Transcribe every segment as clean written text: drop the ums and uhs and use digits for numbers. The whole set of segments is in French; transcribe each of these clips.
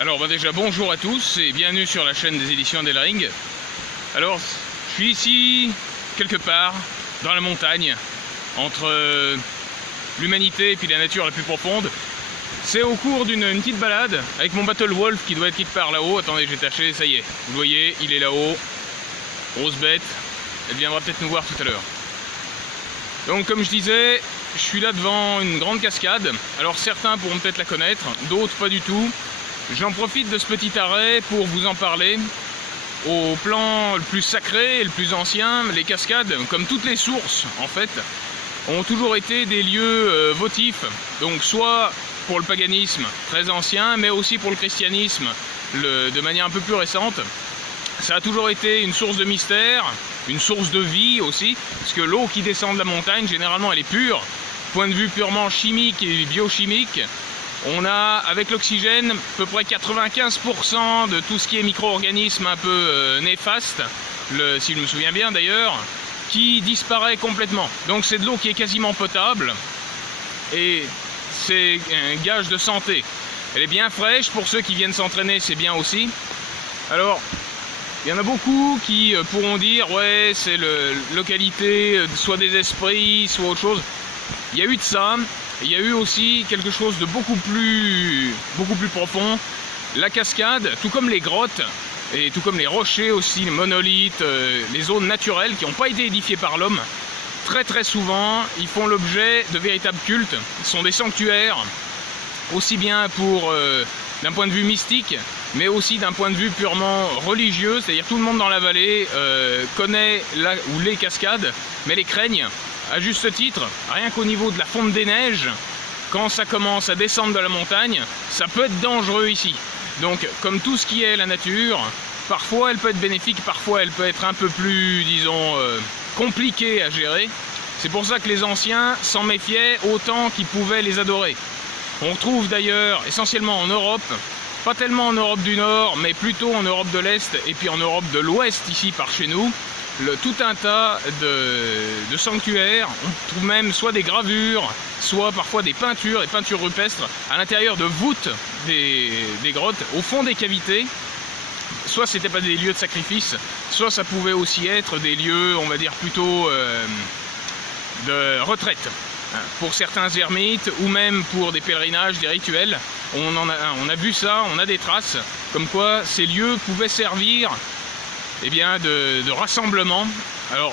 Alors déjà bonjour à tous et bienvenue sur la chaîne des éditions Delring. Alors je suis ici quelque part dans la montagne entre l'humanité et puis la nature la plus profonde. C'est au cours d'une petite balade avec mon Battle Wolf qui doit être quelque part là-haut. Attendez, j'ai tâché, ça y est, vous le voyez, il est là-haut. Grosse bête, elle viendra peut-être nous voir tout à l'heure. Donc comme je disais, je suis là devant une grande cascade. Alors certains pourront peut-être la connaître, d'autres pas du tout. J'en profite de ce petit arrêt pour vous en parler. Au plan le plus sacré et le plus ancien, les cascades, comme toutes les sources en fait, ont toujours été des lieux votifs. Donc soit pour le paganisme très ancien, mais aussi pour le christianisme de manière un peu plus récente. Ça a toujours été une source de mystère, une source de vie aussi, parce que l'eau qui descend de la montagne, généralement elle est pure. Point de vue purement chimique et biochimique, on a avec l'oxygène à peu près 95% de tout ce qui est micro-organismes un peu néfastes, si je me souviens bien d'ailleurs, qui disparaît complètement. Donc c'est de l'eau qui est quasiment potable et c'est un gage de santé. Elle est bien fraîche, pour ceux qui viennent s'entraîner c'est bien aussi. Alors il y en a beaucoup qui pourront dire ouais c'est la localité soit des esprits, soit autre chose. Il y a eu de ça. Il y a eu aussi quelque chose de beaucoup plus profond. La cascade, tout comme les grottes, et tout comme les rochers aussi, les monolithes, les zones naturelles qui n'ont pas été édifiées par l'homme, très souvent, ils font l'objet de véritables cultes. Ce sont des sanctuaires, aussi bien d'un point de vue mystique, mais aussi d'un point de vue purement religieux, c'est-à-dire tout le monde dans la vallée connaît les cascades, mais les craignent. À juste titre, rien qu'au niveau de la fonte des neiges, quand ça commence à descendre de la montagne, ça peut être dangereux ici. Donc, comme tout ce qui est la nature, parfois elle peut être bénéfique, parfois elle peut être un peu plus, disons, compliquée à gérer. C'est pour ça que les anciens s'en méfiaient autant qu'ils pouvaient les adorer. On retrouve d'ailleurs essentiellement en Europe, pas tellement en Europe du Nord, mais plutôt en Europe de l'Est et puis en Europe de l'Ouest, ici par chez nous, tout un tas de sanctuaires. On trouve même soit des gravures, soit parfois des peintures rupestres à l'intérieur de voûtes des grottes, au fond des cavités. Soit c'était pas des lieux de sacrifice, soit ça pouvait aussi être des lieux, on va dire plutôt de retraite. Pour certains ermites ou même pour des pèlerinages, des rituels, on a vu ça, on a des traces comme quoi ces lieux pouvaient servir de rassemblement. Alors,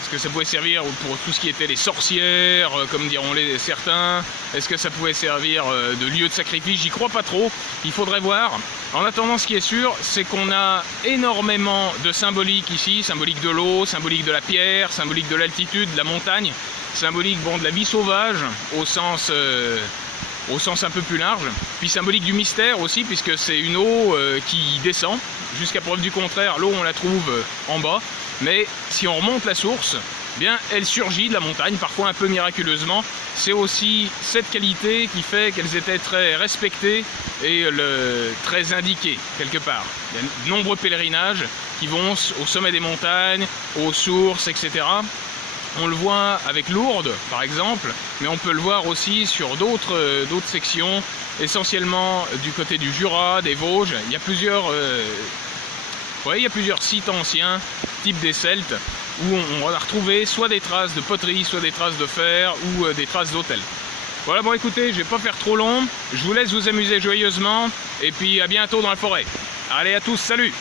est-ce que ça pouvait servir pour tout ce qui était les sorcières, comme diront certains? Est-ce que ça pouvait servir de lieu de sacrifice? J'y crois pas trop, il faudrait voir. En attendant, ce qui est sûr, c'est qu'on a énormément de symbolique ici, symbolique de l'eau, symbolique de la pierre, symbolique de l'altitude, de la montagne, symbolique de la vie sauvage, au sens un peu plus large, puis symbolique du mystère aussi, puisque c'est une eau qui descend. Jusqu'à preuve du contraire, l'eau on la trouve en bas, mais si on remonte la source, bien elle surgit de la montagne, parfois un peu miraculeusement. C'est aussi cette qualité qui fait qu'elles étaient très respectées et très indiquées quelque part. Il y a de nombreux pèlerinages qui vont au sommet des montagnes, aux sources, etc. On le voit avec Lourdes, par exemple, mais on peut le voir aussi sur d'autres sections, essentiellement du côté du Jura, des Vosges. Il y a plusieurs sites anciens, type des Celtes, où on a retrouvé soit des traces de poterie, soit des traces de fer ou des traces d'autels. Voilà, bon écoutez, je vais pas faire trop long, je vous laisse vous amuser joyeusement, et puis à bientôt dans la forêt. Allez à tous, salut!